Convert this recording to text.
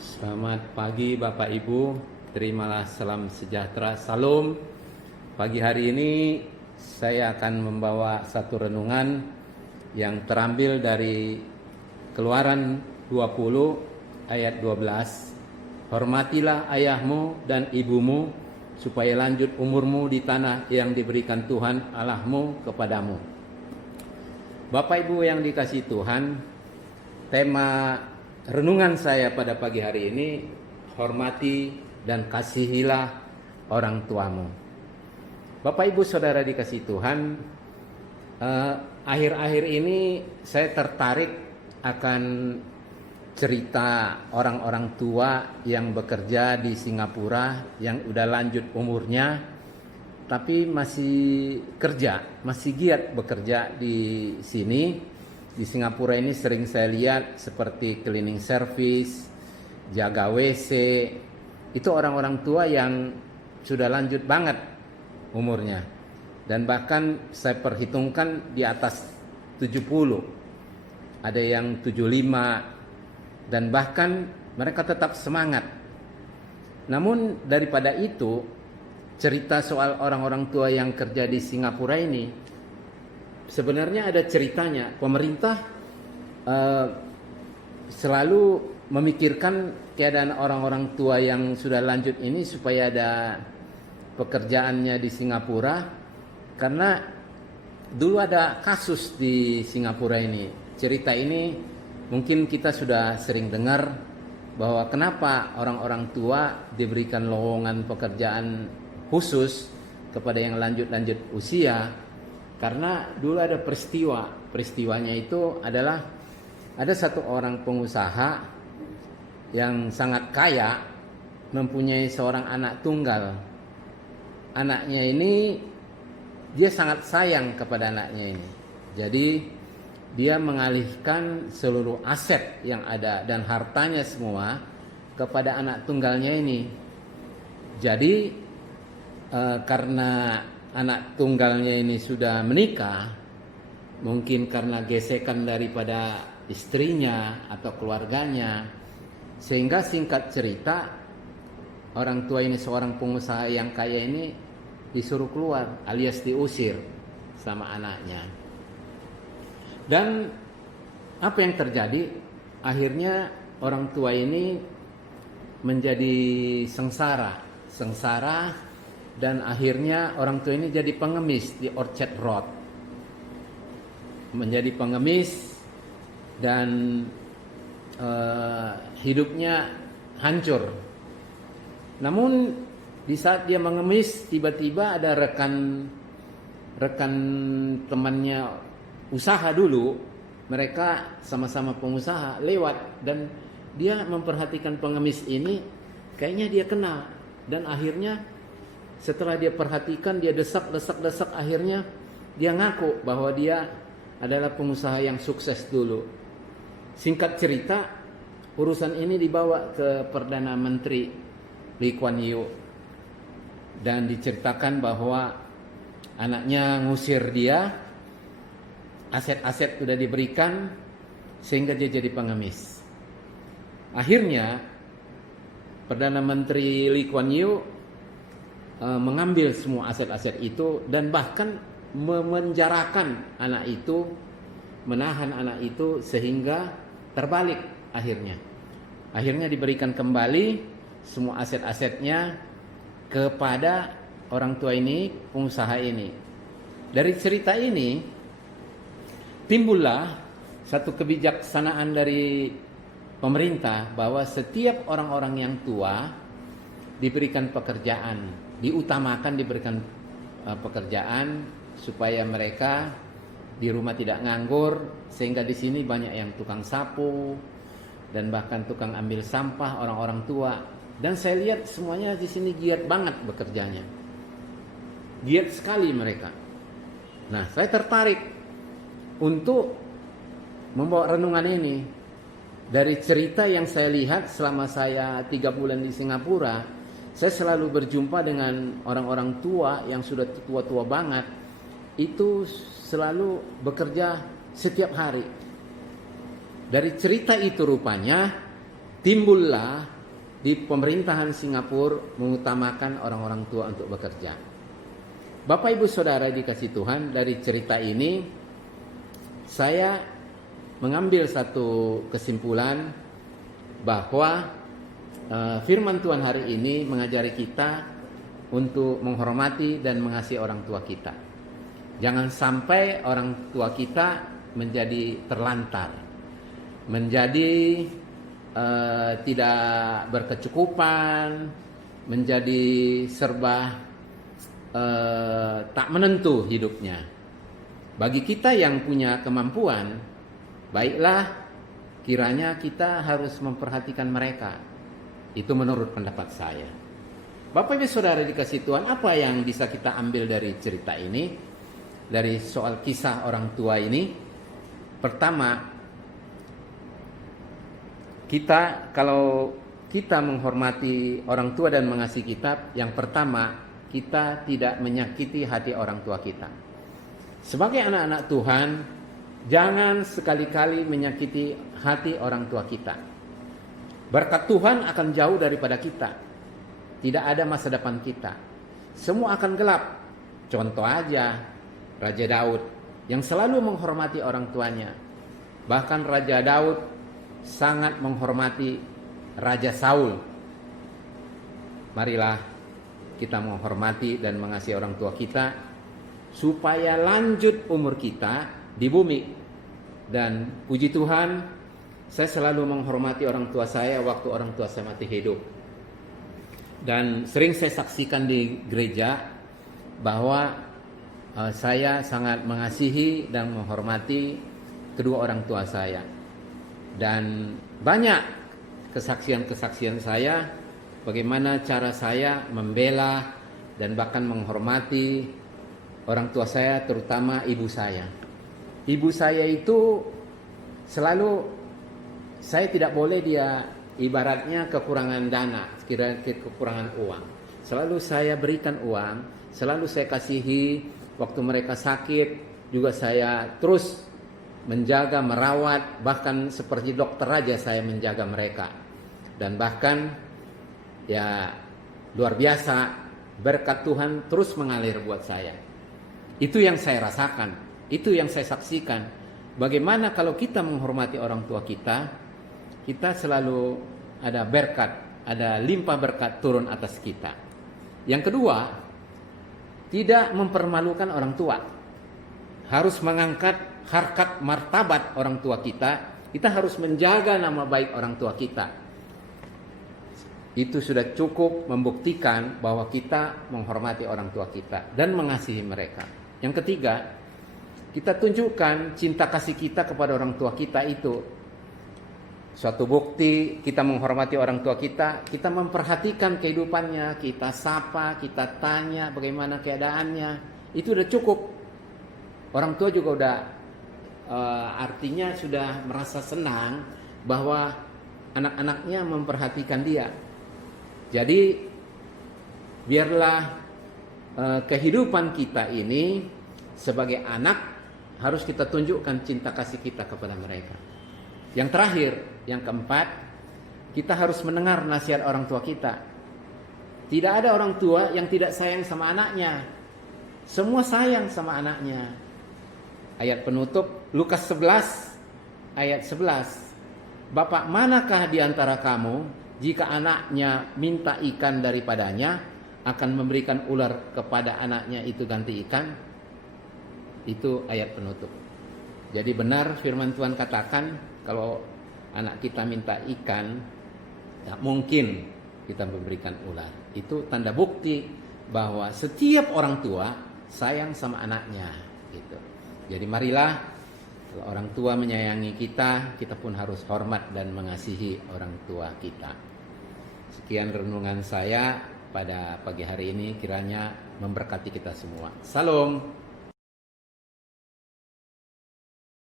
Selamat pagi Bapak Ibu, terimalah salam sejahtera, salam. Pagi hari ini saya akan membawa satu renungan yang terambil dari Keluaran 20 ayat 12. Hormatilah ayahmu dan ibumu supaya lanjut umurmu di tanah yang diberikan Tuhan Allahmu kepadamu. Bapak Ibu yang dikasihi Tuhan, tema renungan saya pada pagi hari ini, hormati dan kasihilah orang tuamu. Bapak Ibu Saudara dikasihi Tuhan, akhir-akhir ini saya tertarik akan cerita orang-orang tua yang bekerja di Singapura, yang udah lanjut umurnya, tapi masih giat bekerja di sini. Di Singapura ini sering saya lihat seperti cleaning service, jaga WC. Itu orang-orang tua yang sudah lanjut banget umurnya. Dan bahkan saya perhitungkan di atas 70. Ada yang 75 dan bahkan mereka tetap semangat. Namun daripada itu, cerita soal orang-orang tua yang kerja di Singapura ini sebenarnya ada ceritanya. Pemerintah selalu memikirkan keadaan orang-orang tua yang sudah lanjut ini supaya ada pekerjaannya di Singapura, karena dulu ada kasus di Singapura ini. Cerita ini mungkin kita sudah sering dengar, bahwa kenapa orang-orang tua diberikan lowongan pekerjaan khusus kepada yang lanjut usia. Karena dulu ada peristiwanya itu adalah ada satu orang pengusaha yang sangat kaya, mempunyai seorang anak tunggal. Anaknya ini, dia sangat sayang kepada anaknya ini. Jadi dia mengalihkan seluruh aset yang ada dan hartanya semua kepada anak tunggalnya ini. Jadi karena anak tunggalnya ini sudah menikah, mungkin karena gesekan daripada istrinya atau keluarganya, sehingga singkat cerita orang tua ini, seorang pengusaha yang kaya ini, disuruh keluar alias diusir sama anaknya. Dan apa yang terjadi? Akhirnya orang tua ini menjadi sengsara, dan akhirnya orang tua ini jadi pengemis di Orchard Road. Menjadi pengemis dan hidupnya hancur. Namun di saat dia mengemis, tiba-tiba ada rekan temannya usaha dulu, mereka sama-sama pengusaha, lewat, dan dia memperhatikan pengemis ini, kayaknya dia kenal. Dan akhirnya setelah dia perhatikan, dia desak, akhirnya dia ngaku bahwa dia adalah pengusaha yang sukses dulu. Singkat cerita, urusan ini dibawa ke Perdana Menteri Lee Kuan Yew, dan diceritakan bahwa anaknya ngusir dia, aset-aset sudah diberikan, sehingga dia jadi pengemis. Akhirnya Perdana Menteri Lee Kuan Yew mengambil semua aset-aset itu, dan bahkan memenjarakan anak itu, menahan anak itu, sehingga terbalik akhirnya diberikan kembali semua aset-asetnya kepada orang tua ini, pengusaha ini. Dari cerita ini timbullah satu kebijaksanaan dari pemerintah, bahwa setiap orang-orang yang tua diberikan pekerjaan, diutamakan diberikan pekerjaan supaya mereka di rumah tidak nganggur. Sehingga di sini banyak yang tukang sapu dan bahkan tukang ambil sampah, orang-orang tua. Dan saya lihat semuanya di sini giat banget bekerjanya, giat sekali mereka. Nah, saya tertarik untuk membawa renungan ini dari cerita yang saya lihat selama saya 3 bulan di Singapura. Saya selalu berjumpa dengan orang-orang tua yang sudah tua-tua banget. Itu selalu bekerja setiap hari. Dari cerita itu rupanya timbullah di pemerintahan Singapura mengutamakan orang-orang tua untuk bekerja. Bapak Ibu Saudara dikasih Tuhan, dari cerita ini saya mengambil satu kesimpulan bahwa firman Tuhan hari ini mengajari kita untuk menghormati dan mengasihi orang tua kita. Jangan sampai orang tua kita menjadi terlantar, menjadi tidak berkecukupan, menjadi serba tak menentu hidupnya. Bagi kita yang punya kemampuan, baiklah kiranya kita harus memperhatikan mereka. Itu menurut pendapat saya. Bapak Ibu Saudara dikasih Tuhan, apa yang bisa kita ambil dari cerita ini, dari soal kisah orang tua ini? Pertama, kalau kita menghormati orang tua dan mengasihi kita, yang pertama, kita tidak menyakiti hati orang tua kita. Sebagai anak-anak Tuhan, jangan sekali-kali menyakiti hati orang tua kita. Berkat Tuhan akan jauh daripada kita. Tidak ada masa depan kita. Semua akan gelap. Contoh aja, Raja Daud yang selalu menghormati orang tuanya. Bahkan Raja Daud sangat menghormati Raja Saul. Marilah kita menghormati dan mengasihi orang tua kita supaya lanjut umur kita di bumi. Dan puji Tuhan, saya selalu menghormati orang tua saya waktu orang tua saya mati hidup. Dan sering saya saksikan di gereja bahwa saya sangat mengasihi dan menghormati kedua orang tua saya. Dan banyak kesaksian-kesaksian saya bagaimana cara saya membela dan bahkan menghormati orang tua saya, terutama ibu saya. Ibu saya itu selalu, saya tidak boleh dia ibaratnya kekurangan dana, kekurangan uang. Selalu saya berikan uang, selalu saya kasihi. Waktu mereka sakit juga saya terus menjaga, merawat, bahkan seperti dokter aja saya menjaga mereka. Dan bahkan ya luar biasa, berkat Tuhan terus mengalir buat saya. Itu yang saya rasakan, itu yang saya saksikan. Bagaimana kalau kita menghormati orang tua kita, kita selalu ada berkat, ada limpah berkat turun atas kita. Yang kedua, tidak mempermalukan orang tua. Harus mengangkat harkat martabat orang tua kita. Kita harus menjaga nama baik orang tua kita. Itu sudah cukup membuktikan bahwa kita menghormati orang tua kita dan mengasihi mereka. Yang ketiga, kita tunjukkan cinta kasih kita kepada orang tua kita itu. Suatu bukti kita menghormati orang tua kita memperhatikan kehidupannya, kita sapa, kita tanya bagaimana keadaannya. Itu udah cukup. Orang tua juga udah artinya sudah merasa senang bahwa anak-anaknya memperhatikan dia. Jadi biarlah kehidupan kita ini sebagai anak harus kita tunjukkan cinta kasih kita kepada mereka. Yang terakhir, yang keempat, kita harus mendengar nasihat orang tua kita. Tidak ada orang tua yang tidak sayang sama anaknya. Semua sayang sama anaknya. Ayat penutup Lukas 11 ayat 11. Bapak manakah di antara kamu jika anaknya minta ikan daripadanya akan memberikan ular kepada anaknya itu ganti ikan? Itu ayat penutup. Jadi benar firman Tuhan katakan, kalau anak kita minta ikan, tak mungkin kita memberikan ular. Itu tanda bukti bahwa setiap orang tua sayang sama anaknya. Gitu. Jadi marilah, kalau orang tua menyayangi kita, kita pun harus hormat dan mengasihi orang tua kita. Sekian renungan saya pada pagi hari ini, kiranya memberkati kita semua. Salam.